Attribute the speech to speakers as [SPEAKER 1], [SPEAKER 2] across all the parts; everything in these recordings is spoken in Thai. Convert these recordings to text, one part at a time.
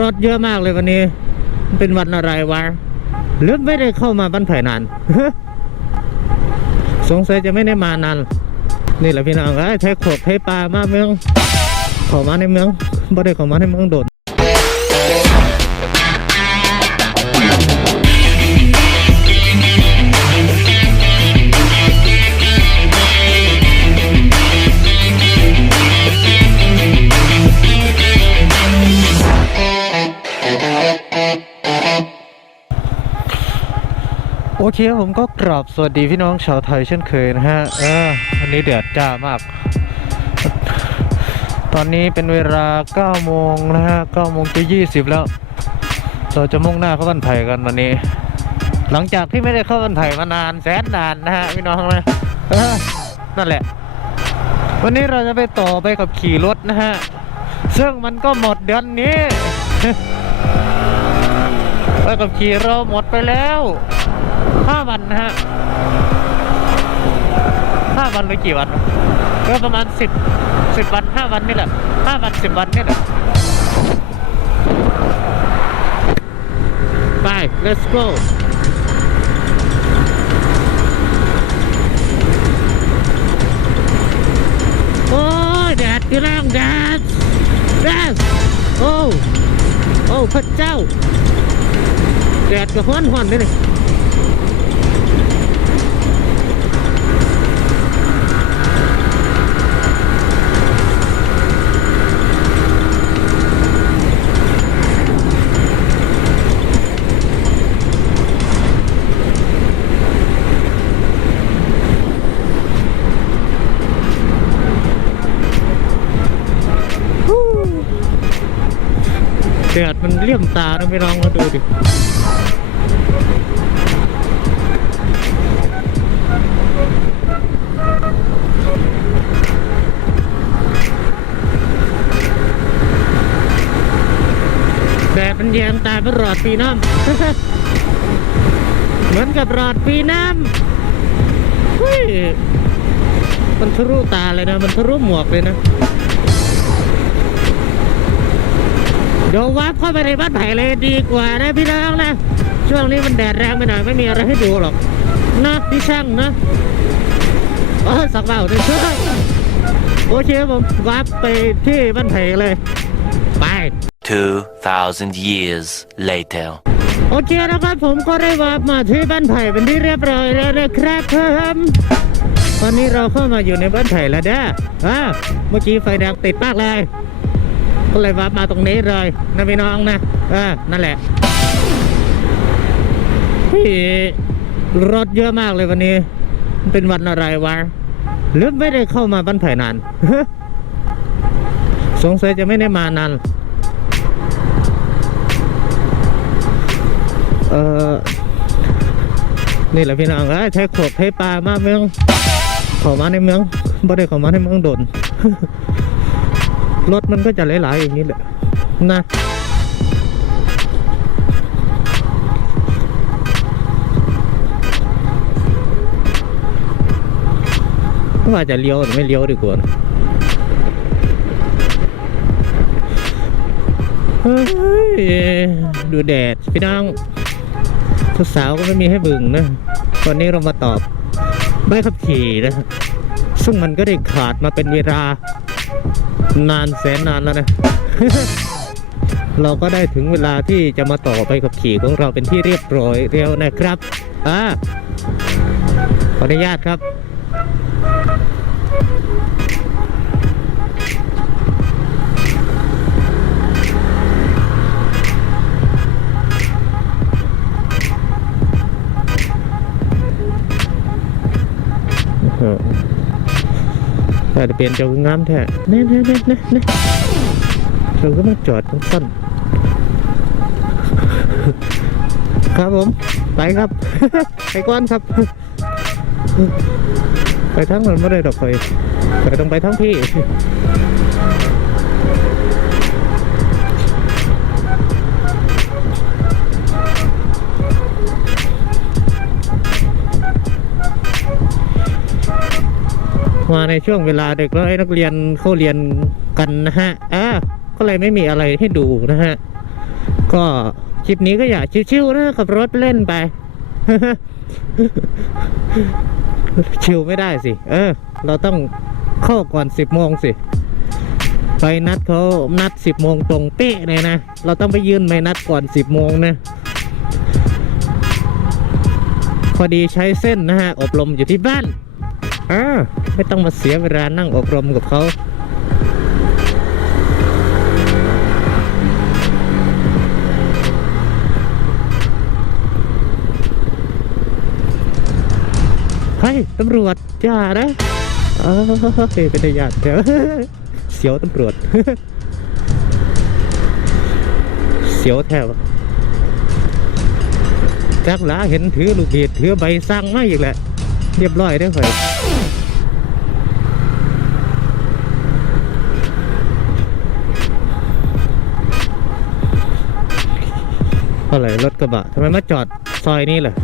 [SPEAKER 1] รถเยอะมากเลยวันนี้ เป็นวันอะไรวะหรือไม่ได้เข้ามาบ้านไผ่นาน สงสัยจะไม่ได้มานาน นี่แหละพี่น้องใช้ขวดใช้ปลามาเมืองขอมาในเมืองบ่ได้ขอมาในเมืองโดด โอเคผมก็กราบสวัสดีพี่น้องชาวไทยเช่นเคยนะฮะ เออวันนี้เดือดจ้ามาก ตอนนี้เป็นเวลา9โมงนะฮะ9โมงจะ20 แล้ว เราจะมุ่งหน้าเข้าบ้านไผ่กันวันนี้ หลังจากที่ไม่ได้เข้าบ้านไผ่มานานแสนนานนะฮะพี่น้องนะเออนั่นแหละ วันนี้เราจะไปต่อไปกับขี่รถนะฮะ ซึ่งมันก็หมดเดือนนี้ ไปกับขี่เราหมดไปแล้วห้าวันนะฮะห้าวันหรือกี่วันก็ประมาณสิบสิบวันห้าวันนี่แหละห้าวันสิบวันนี่แหละ ไป let's go โอ้ยแดดพี่น้องแดดแดดโอ้ โอ้ พระเจ้า แดดก็ฮ้อนฮ้อนเลยนี่ แดดมันเลี่ยมตานะพี่น้องมาดูดิแดดมันแยงตาเป็นหลอดปีน้ำเหมือนกับหลอดปีน้ำเฮ้ยมันทะลุตาเลยนะ มันทะลุหมวกเลยนะ เดี๋ยววับเข้าไปในบ้านไผ่เลยดีกว่านะพี่น้องนะ ช่วงนี้มันแดดแรงไปหน่อยไม่มีอะไรให้ดูหรอกนะพี่ช่างนะเออสักเบาด้วยช่วยโอเคผมวับไปที่บ้านไผ่เลย ไป
[SPEAKER 2] 2,000 years later.
[SPEAKER 1] โอเคนะครับผมก็ได้วาร์ปมาที่บ้านไผ่เป็นที่เรียบร้อยแล้วนะครับผมตอนนี้เราเข้ามาอยู่ในบ้านไผ่แล้วเด้ออ่าเมื่อกี้ไฟแดงติดมากเลย ก็เลยวาร์ปมาตรงนี้เลยนะพี่น้องนะเออนั่นแหละพี่รถเยอะมากเลยวันนี้ เป็นวันอะไรวะหรือไม่ได้เข้ามาบ้านไผ่นานสงสัยจะไม่ได้มานานเออนี่แหละพี่น้องเอ้ใช้ขวดใช้ปลามาเมืองข้ามาในเมืองบ่ได้ข้ามาในเมืองโดน รถมันก็จะหลายๆอย่างนี้แหละนะว่าจะเลี้ยวหรือไม่เลี้ยวดีกว่านะดูแดดพี่น้องสาวก็ไม่มีให้บึงนะ ตอนนี้เรามาตอบใบขับขี่นะ ซึ่งมันก็ได้ขาดมาเป็นเวลา นานแสนนานแล้วนะ เราก็ได้ถึงเวลาที่จะมาต่อไปกับขี่ของเราเป็นที่เรียบร้อยเร็วนะครับ อ่าขออนุญาตครับ แต่จะเปลี่ยนเจ้างามแท้เน่เน่เน่เน่เน่เธอก็มาจอดทั้งสั้นครับผม ไปครับ ไปก้อนครับ ไปทั้งมันไม่ได้ดอกไปไปต้องไปทั้งพี่ มาในช่วงเวลาเด็กน้อยนักเรียนเข้าเรียนกันนะฮะอ่าก็เลยไม่มีอะไรให้ดูนะฮะ ก็คลิปนี้ก็อยากชิวๆนะขับรถเล่นไป ชิวไม่ได้สิ เออ เราต้องเข้าก่อนสิบโมงสิ ไปนัดเขานัดสิบโมงตรงเป๊ะเลยนะ เราต้องไปยืนไม่นัดก่อนสิบโมงนะพอดีใช้เส้นนะฮะ อบรมอยู่ที่บ้าน อ่าไม่ต้องมาเสียเวลานั่งอบรมกับเขาเฮ้ยตำรวจอย่านะเออเป็นญาติเดี๋ยวเสียวตำรวจ เสียวแถวจักหลาเห็นถือลูกเห็ดถือใบสั่งมาอีกแหละ เรียบร้อยได้อข่อยอะไรรถกระบะทำไมมาจอดซอยนี้ล่ะ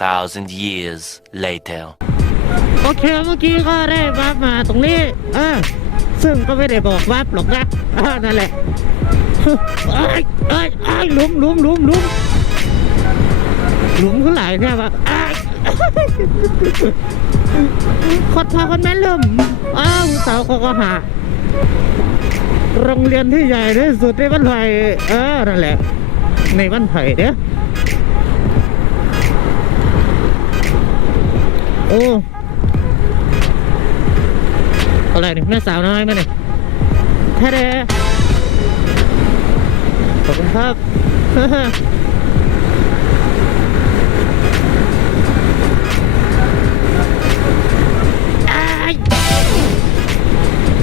[SPEAKER 2] 2,000 years later.
[SPEAKER 1] โอเคเมื่อกี้ก็ได้วับมาตรงนี้ เออซึ่งก็ไม่ได้บอกวับหรอกนะอ่านั่นแหละ ไอ้ไอ้ไอ้หลุมหลุมหลุมหลุมหลุมก็หลายแค่ว่าอ้ขดพาคนแม่นเริ่มอ้าวสาวเขาก็หาโรงเรียนที่ใหญ่ที่สุดในบ้านไผ่เออนั่นแหละ ในบ้านไผ่เด้อโอ้อะไรนี่แม่สาวน้อยไหมเนี่ยแท้เด้ อบคุณครับ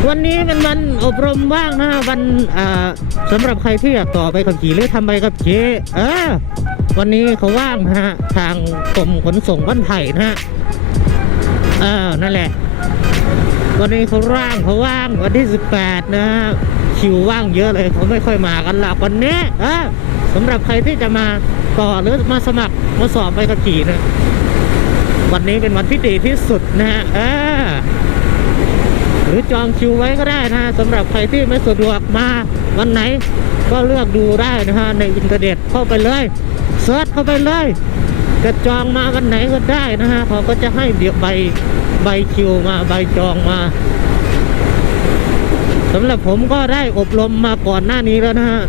[SPEAKER 1] วันนี้เป็นวันอบรมว่างนะวันสำหรับใครที่อยากต่อไปขับขี่หรือทำใบขับขี่เออวันนี้เขาว่างนะฮะทางกรมขนส่งบ้านไผ่นะฮะเออนั่นแหละ วันนี้เขาร่างเขาว่างวันที่ 18 นะฮะคิวว่างเยอะเลยเขาไม่ค่อยมากันหลักวันนี้เออสำหรับใครที่จะมาต่อหรือมาสมัครมาสอบไปขับขี่นะวันนี้เป็นวันที่ดีที่สุดนะฮะหรือจองคิวไว้ก็ได้นะสำหรับใครที่ไม่สะดวกมาวันไหนก็เลือกดูได้นะฮะในอินเทอร์เน็ตเข้าไปเลยเซิร์ชเข้าไปเลย จะจองมาวันไหนก็ได้นะฮะเขาก็จะให้เดี๋ยวใบใบคิวมาใบจองมาสำหรับผมก็ได้อบรมมาก่อนหน้านี้แล้วนะฮะ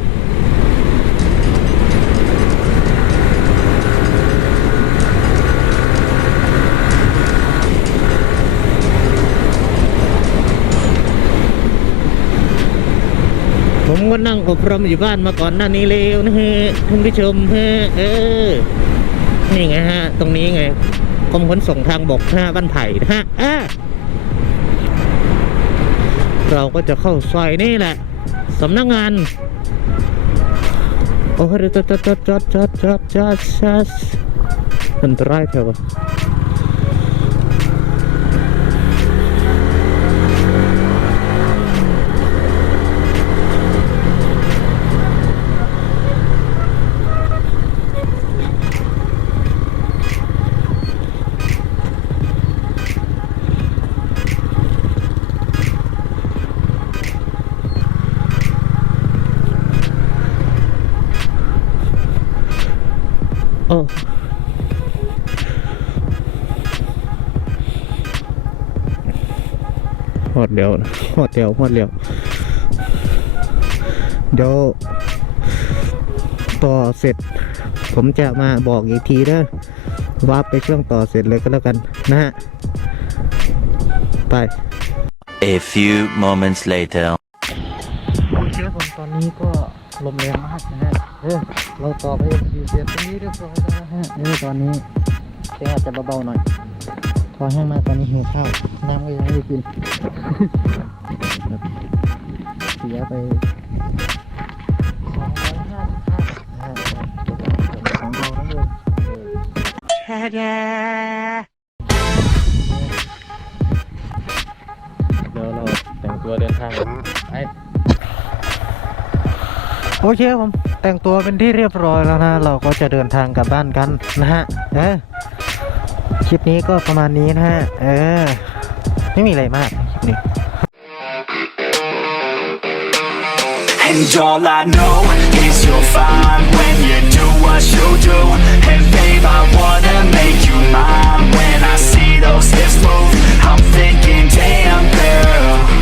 [SPEAKER 1] ผมก็นั่งอบรมอยู่บ้านมาก่อนหน้านี้แล้วนะฮะท่านผู้ชมฮะเออ นี่ไงฮะ ตรงนี้ไงกรมขนส่งทางบกห้าบ้านไผ่นะฮะเราก็จะเข้าซอยนี่แหละสำนักงงานโอ้โหจอดจอดจอดจอดจอดจอดจอดอันตรจยเถอะ อดเดียวนะหอดเดียวหอดเดียวเดี๋ยวต่อเสร็จ ผมจะมาบอกอีกทีนะวาร์ปไปช่วงต่อเสร็จเลยก็แล้วกันนะฮะ ไป
[SPEAKER 2] A few moments later.
[SPEAKER 1] โอเคผมตอนนี้ก็ลมแรงมากนะฮะเออเราต่อไปดีเสร็จตรงนี้เรียบร้อยแล้วนะฮะเออตอนนี้เสียงอาจจะเบาๆหน่อย พอแห้งมากตอนนี้หิวข้าวน้ำก็ยังไม่ได้กินเสียไปสองร้อยห้าสิบห้านะฮะของเรานั่นเองแค่เดี๋ยวเราแต่งตัวเดินทางไปโอเคครับผมแต่งตัวเป็นที่เรียบร้อยแล้วนะ เราก็จะเดินทางกลับบ้านกันนะฮะเออ คลิปนี้ก็ประมาณนี้นะฮะ เออ ไม่มีอะไรมากคลิปนี้
[SPEAKER 3] And all I know is you'll find when you do what you do And babe, I wanna make you mine When I see those hips move I'm thinking, damn girl